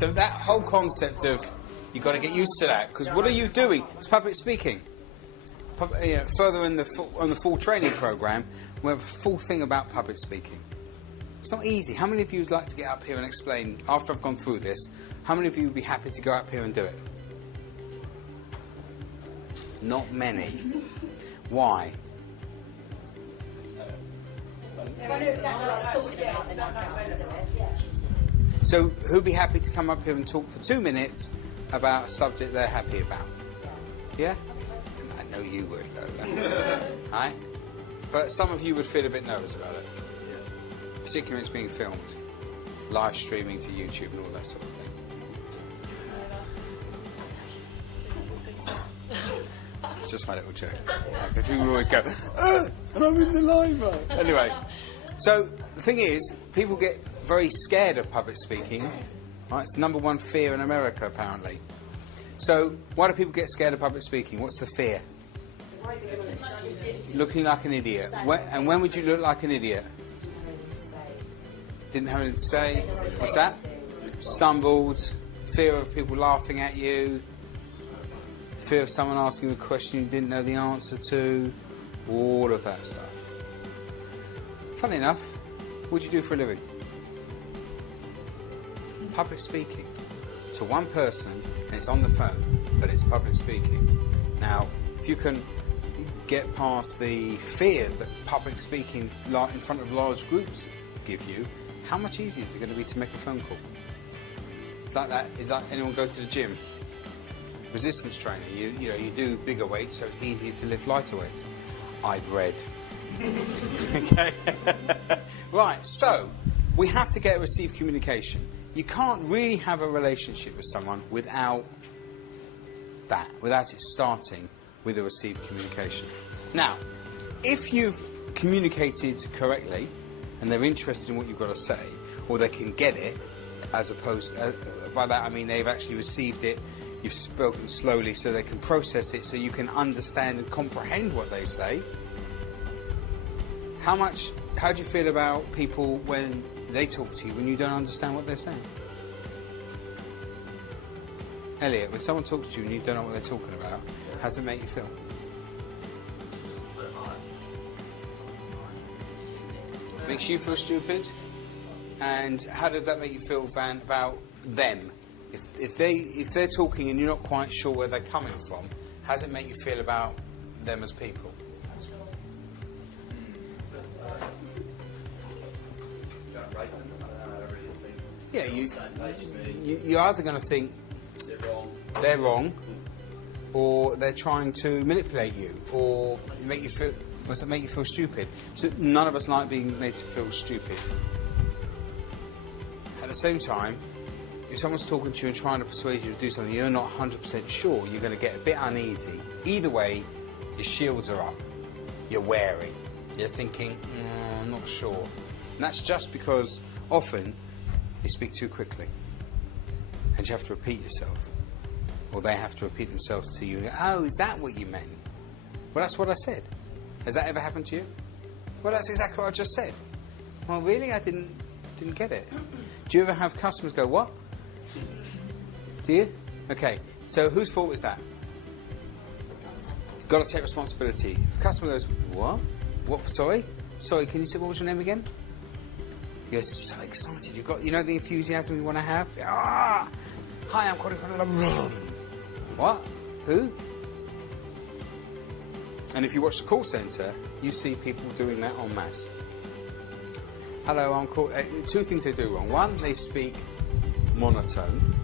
So that whole concept of you've got to get used to that, because what are you doing? It's public speaking. Further on the full training program, we have a full thing about public speaking. It's not easy. How many of you would like to get up here and explain, after I've gone through this, how many of you would be happy to go up here and do it? Not many. Why? If I knew exactly what I was talking about, then I'd go and do it. Yeah. So who'd be happy to come up here and talk for 2 minutes about a subject they're happy about? Yeah? I know you would, Lola. Right? But some of you would feel a bit nervous about it. Particularly when it's being filmed. Live streaming to YouTube and all that sort of thing. It's just my little joke. Because people always go, and I'm in the limelight. Anyway, so the thing is, people get very scared of public speaking. Right? It's the #1 fear in America, apparently. So why do people get scared of public speaking? What's the fear? Looking like an idiot. And when would you look like an idiot? Didn't have anything to say. What's that? Stumbled. Fear of people laughing at you. Fear of someone asking a question you didn't know the answer to. All of that stuff. Funny enough, what do you do for a living? Public speaking. To one person, and it's on the phone, but it's public speaking. Now, if you can get past the fears that public speaking in front of large groups give you, how much easier is it going to be to make a phone call? It's like that. Is that anyone go to the gym? Resistance training. You do bigger weights, so it's easier to lift lighter weights. I've read. Okay. Right. So we have to get received communication. You can't really have a relationship with someone without that, without it starting with a received communication. Now, if you've communicated correctly and they're interested in what you've got to say, or they can get it, as opposed by that I mean they've actually received it, you've spoken slowly so they can process it, so you can understand and comprehend what they say. How do you feel about people when they talk to you when you don't understand what they're saying? Elliot, when someone talks to you and you don't know what they're talking about, how does it make you feel? Makes you feel stupid? And how does that make you feel, Van, about them? If they're talking and you're not quite sure where they're coming from, how does it make you feel about them as people? Yeah, you're either going to think they're wrong, or they're trying to manipulate you, or make you feel. Does it make you feel stupid? So none of us like being made to feel stupid. At the same time, if someone's talking to you and trying to persuade you to do something you're not 100% sure, you're going to get a bit uneasy. Either way, your shields are up. You're wary. You're thinking, I'm not sure. And that's just because often you speak too quickly. And you have to repeat yourself. Or they have to repeat themselves to you. And go, oh, is that what you meant? Well, that's what I said. Has that ever happened to you? Well, that's exactly what I just said. Well, really? I didn't get it. Do you ever have customers go, what? Do you? Okay. So whose fault is that? You've got to take responsibility. If a customer goes, what? What? Sorry? Sorry, can you say, what was your name again? You're so excited. You know the enthusiasm you want to have? Ah! Hi, I'm calling from... What? Who? And if you watch the call centre, you see people doing that en masse. Hello, I'm call... two things they do wrong. One, they speak monotone,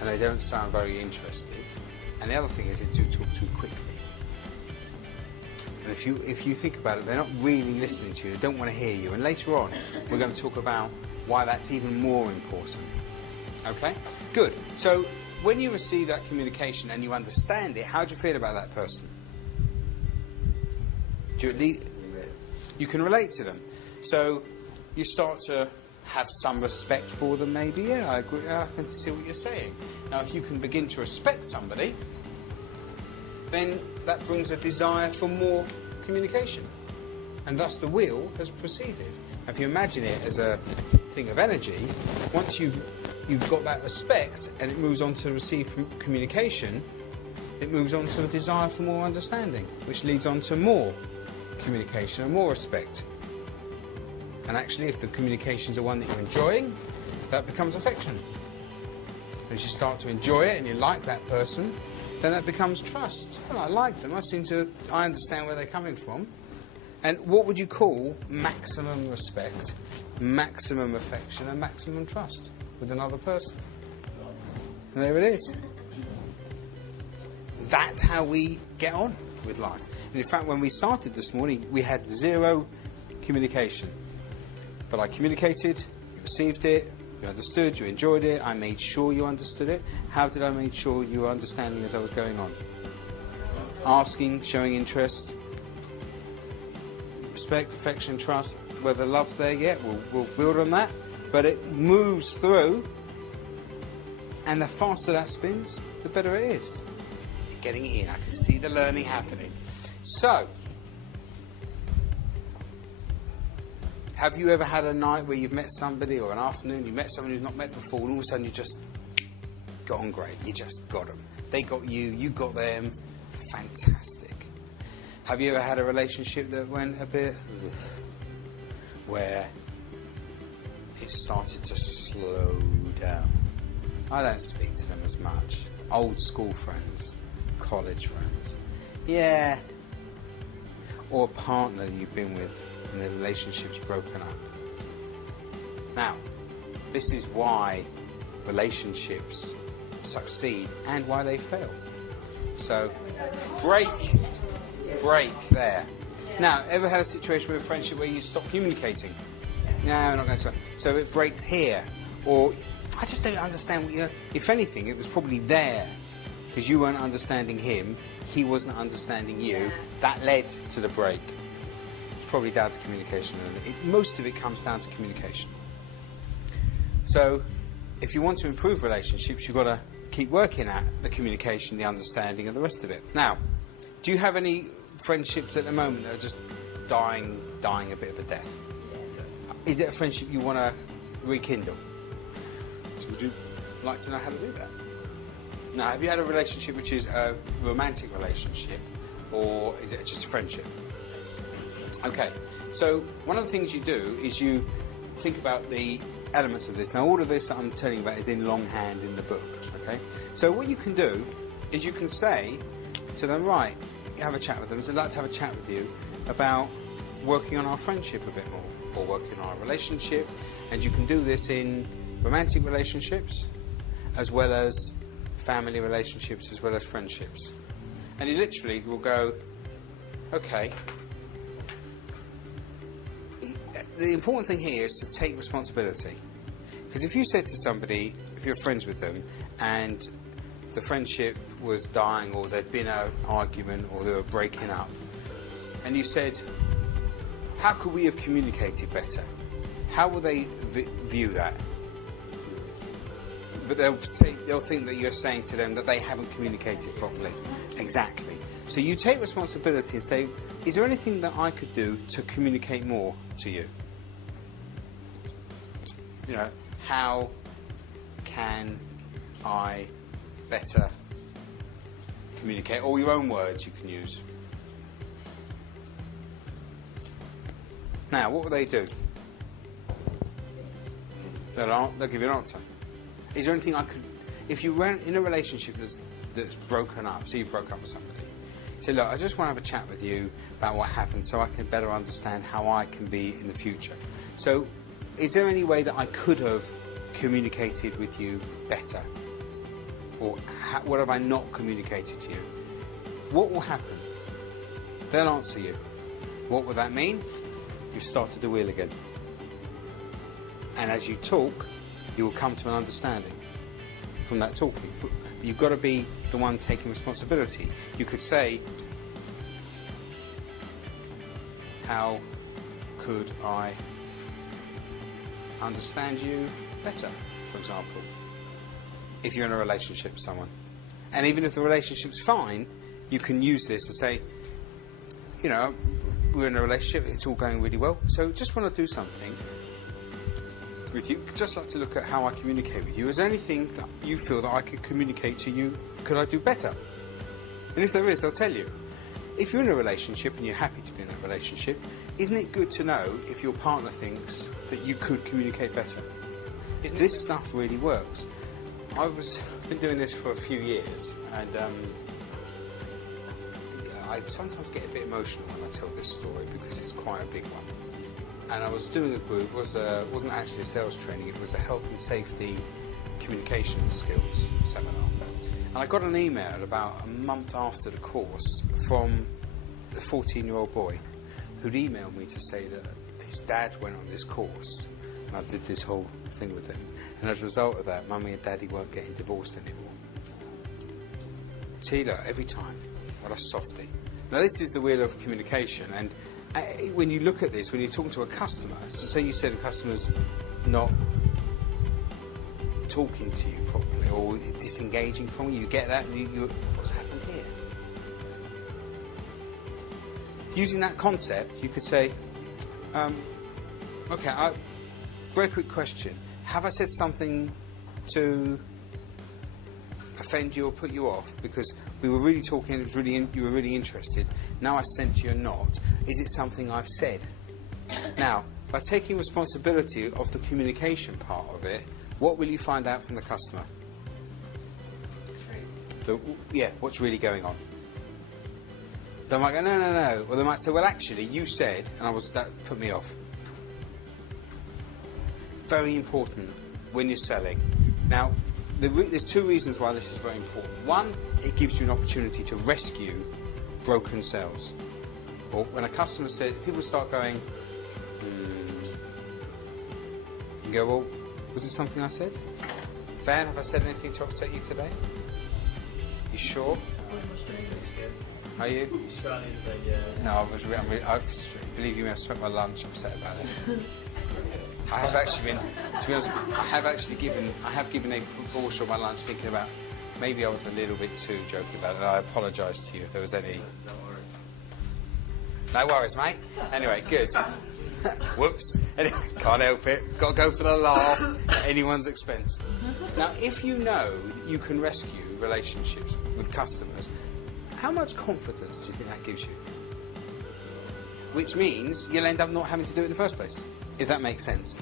and they don't sound very interested. And the other thing is they do talk too quickly. And if you think about it, they're not really listening to you. They don't want to hear you. And later on, we're going to talk about why that's even more important. Okay? Good. So when you receive that communication and you understand it, how do you feel about that person? Do you at least... You can relate to them. So you start to have some respect for them, maybe. Yeah, I agree. I can see what you're saying. Now, if you can begin to respect somebody, then that brings a desire for more communication. And thus the wheel has proceeded. If you imagine it as a thing of energy, once you've you've got that respect and it moves on to receive communication, it moves on to a desire for more understanding, which leads on to more communication and more respect. And actually, if the communications are one that you're enjoying, that becomes affection. As you start to enjoy it and you like that person, then that becomes trust. Well, I like them. I understand where they're coming from. And what would you call maximum respect, maximum affection, and maximum trust with another person? And there it is. That's how we get on with life. And in fact, when we started this morning, we had 0 communication. But I communicated, you received it, you understood, you enjoyed it, I made sure you understood it. How did I make sure you were understanding as I was going on? Asking, showing interest, respect, affection, trust. Whether love's there yet, we'll build on that. But it moves through, and the faster that spins, the better it is. You're getting it in. I can see the learning happening. So, have you ever had a night where you've met somebody, or an afternoon you met someone who's not met before, and all of a sudden you just got on great? You just got them. They got you, you got them. Fantastic. Have you ever had a relationship that went a bit where it started to slow down? I don't speak to them as much. Old school friends, college friends. Yeah. Or a partner you've been with and the relationship's broken up. Now, this is why relationships succeed and why they fail. So, break there. Now, ever had a situation with a friendship where you stop communicating? No, we're not going to. So it breaks here. Or, I just don't understand what you're... If anything, it was probably there. Because you weren't understanding him, he wasn't understanding you. That led to the break. Probably down to communication. Most of it comes down to communication. So, if you want to improve relationships, you've got to keep working at the communication, the understanding, and the rest of it. Now, do you have any friendships at the moment that are just dying a bit of a death? Is it a friendship you want to rekindle? So would you like to know how to do that? Now, have you had a relationship which is a romantic relationship, or is it just a friendship? Okay, so one of the things you do is you think about the elements of this. Now, all of this that I'm telling you about is in longhand in the book, okay? So what you can do is you can say to them, right, have a chat with them. So I'd like to have a chat with you about working on our friendship a bit more, or working on our relationship. And you can do this in romantic relationships, as well as family relationships, as well as friendships. And you literally will go, okay. The important thing here is to take responsibility. Because if you said to somebody, if you're friends with them, and the friendship was dying, or there'd been an argument, or they were breaking up, and you said, how could we have communicated better? How will they view that? But they'll think that you're saying to them that they haven't communicated properly. Exactly. So you take responsibility and say, is there anything that I could do to communicate more to you? You know, how can I better communicate? Or your own words you can use. Now, what will they do? They'll give you an answer. Is there anything I could... If you were in a relationship that's broken up, so you broke up with somebody, say, look, I just want to have a chat with you about what happened so I can better understand how I can be in the future. So, is there any way that I could have communicated with you better? Or what have I not communicated to you? What will happen? They'll answer you. What will that mean? You've started the wheel again. And as you talk, you will come to an understanding from that talking. But you've got to be the one taking responsibility. You could say, how could I understand you better, for example, if you're in a relationship with someone. And even if the relationship's fine, you can use this and say, you know, we're in a relationship, it's all going really well, so just want to do something. with you. I'd just like to look at how I communicate with you. Is there anything that you feel that I could communicate to you? Could I do better? And if there is, I'll tell you. If you're in a relationship and you're happy to be in a relationship, isn't it good to know if your partner thinks that you could communicate better? This stuff really works. I've been doing this for a few years, and I sometimes get a bit emotional when I tell this story because it's quite a big one. And I was doing a group, it wasn't actually a sales training, it was a health and safety communication skills seminar. And I got an email about a month after the course from a 14-year-old boy who'd emailed me to say that his dad went on this course, and I did this whole thing with him. And as a result of that, Mummy and Daddy weren't getting divorced anymore. Tila, every time, what a softie. Now this is the wheel of communication, and when you look at this, when you're talking to a customer, so say you said a customer's not talking to you properly or disengaging from you, you get that, and you what's happened here? Using that concept, you could say, okay, very quick question. Have I said something to offend you or put you off? Because we were really talking, it was really you were really interested. Now I sense you're not. Is it something I've said? Now, by taking responsibility of the communication part of it, what will you find out from the customer? What's really going on? They might go, no. Or they might say, well, actually, you said, and that put me off. Very important when you're selling. Now, there's two reasons why this is very important. One, it gives you an opportunity to rescue broken sales. Or when a customer says, people start going, you go, well, was it something I said? Van, have I said anything to upset you today? You sure? I'm Australian, yeah. Are you? Australian thing, yeah. No, believe you me, I've spent my lunch upset about it. I have actually been, to be honest, I have given a portion of my lunch thinking about, maybe I was a little bit too joking about it, and I apologise to you if there was any... Don't worry. No worries, mate. Anyway, good. Whoops. Anyway, can't help it. Got to go for the laugh at anyone's expense. Now, if you know that you can rescue relationships with customers, how much confidence do you think that gives you? Which means you'll end up not having to do it in the first place, if that makes sense.